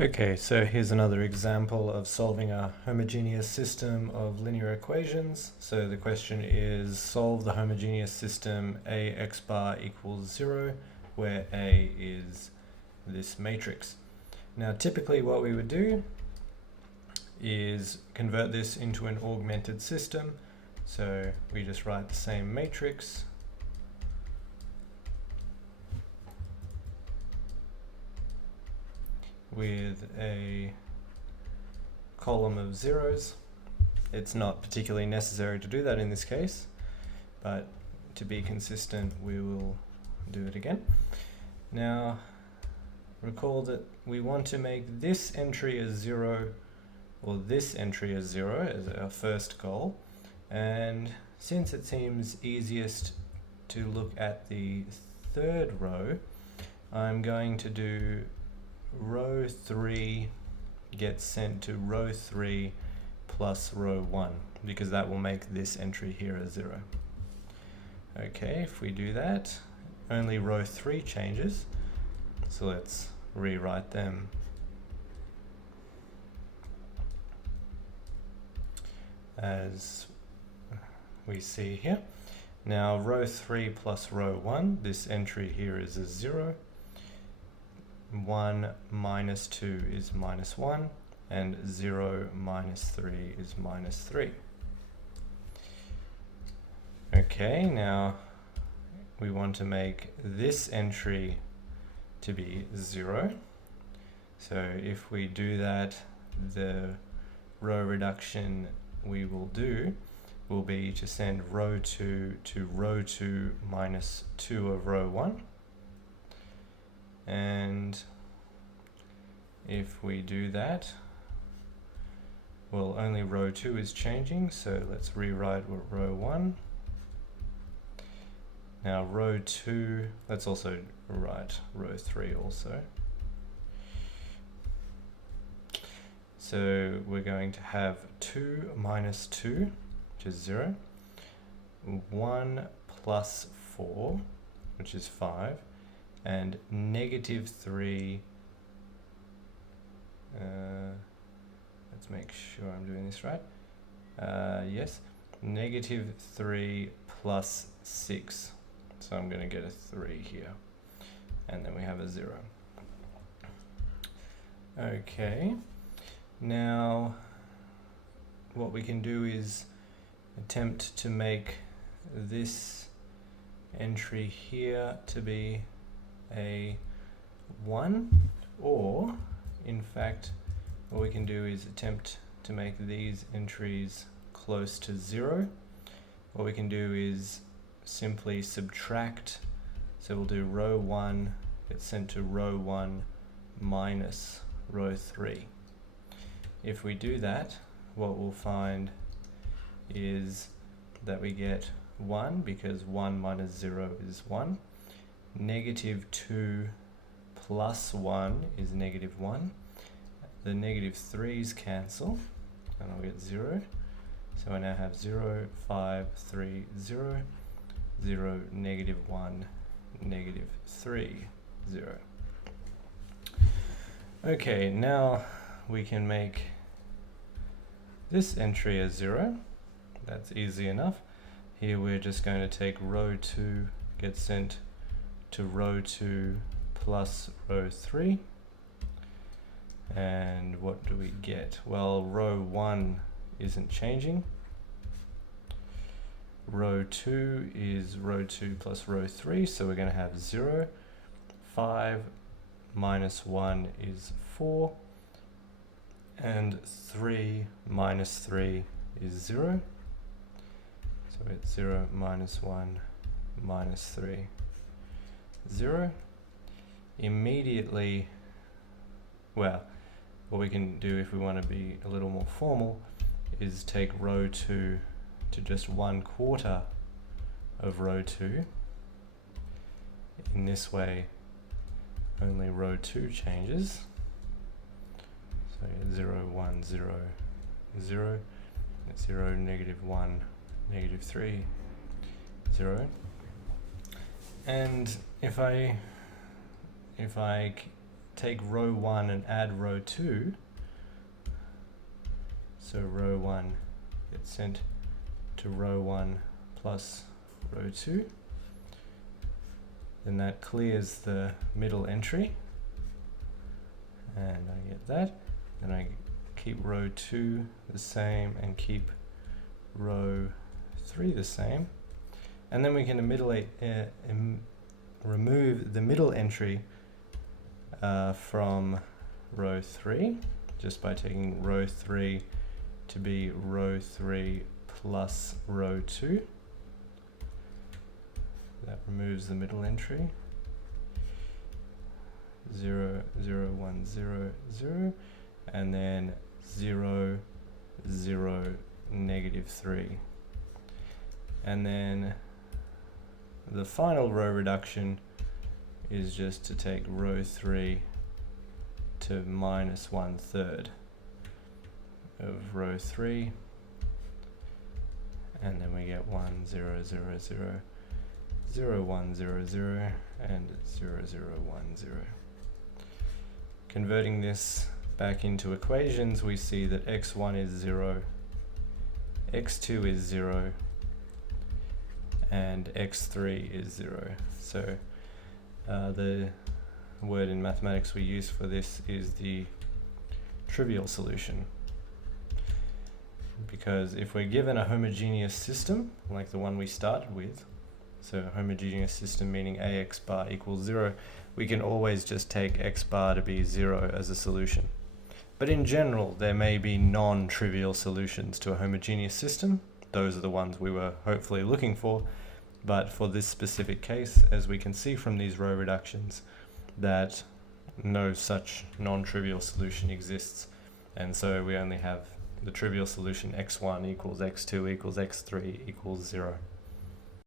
Okay, so here's another example of solving a homogeneous system of linear equations. So the question is, solve the homogeneous system ax bar equals 0, where A is this matrix. Now typically what we would do is convert this into an augmented system. So we just write the same matrix with a column of zeros. It's not particularly necessary to do that in this case, but to be consistent we will do it again. Now recall that we want to make this entry as 0 or this entry as 0 as our first goal, and since it seems easiest to look at the third row, I'm going to do row 3 gets sent to row 3 plus row 1, because that will make this entry here a 0. Okay, if we do that, only row 3 changes, so let's rewrite them. As we see here. Now row 3 plus row 1, this entry here is a 0. 1 minus 2 is minus 1, and 0 minus 3 is minus 3. Okay, now we want to make this entry to be 0. So if we do that, the row reduction we will do will be to send row 2 to row 2 minus 2 of row 1. And if we do that, well, only row 2 is changing, so let's rewrite row 1. Now row 2, let's also write row 3 also. So we're going to have 2 minus 2, which is 0, 1 plus 4, which is 5, and negative 3, let's make sure I'm doing this right, yes, negative 3 plus 6, so I'm going to get a 3 here, and then we have a 0. Okay, now what we can do is attempt to make this entry here to be a 1, or in fact what we can do is attempt to make these entries close to 0. What we can do is simply subtract, so we'll do row 1 gets sent to row 1 minus row 3. If we do that, what we'll find is that we get 1, because 1 minus 0 is 1. Negative 2 plus 1 is negative 1. The negative 3's cancel, and I'll get 0. So I now have 0, 5, 3, 0, 0, negative 1, negative 3, 0. Okay, now we can make this entry as 0. That's easy enough. Here we're just going to take row 2 gets sent to row 2 plus row 3. And what do we get? Well, row 1 isn't changing. Row 2 is row 2 plus row 3, so we're going to have 0. 5 minus 1 is 4. And 3 minus 3 is 0. So it's 0 minus 1 minus 3. 0. Immediately, well, what we can do if we want to be a little more formal is take row 2 to just 1/4 of row 2. In this way, only row 2 changes. So 0, 1, 0, 0, 0, negative 1, negative 3, 0. And if I take row 1 and add row 2, so row 1 gets sent to row 1 plus row 2, then that clears the middle entry, and I get that. Then I keep row 2 the same and keep row 3 the same, and then we can remove the middle entry from row 3 just by taking row 3 to be row 3 plus row 2. That removes the middle entry. 0, 0, 1, 0, 0, and then 0, 0, negative 3. And then the final row reduction is just to take row 3 to minus 1/3 of row 3, and then we get 1, 0, 0, 0, 0, 1, 0, 0, and 0, 0, 1, 0. Converting this back into equations, we see that x1 is 0, x2 is 0, and x3 is 0. So the word in mathematics we use for this is the trivial solution. Because if we're given a homogeneous system, like the one we started with, so a homogeneous system meaning ax bar equals 0, we can always just take x bar to be 0 as a solution. But in general, there may be non-trivial solutions to a homogeneous system. Those are the ones we were hopefully looking for. But for this specific case, as we can see from these row reductions, that no such non-trivial solution exists. And so we only have the trivial solution x1 equals x2 equals x3 equals 0.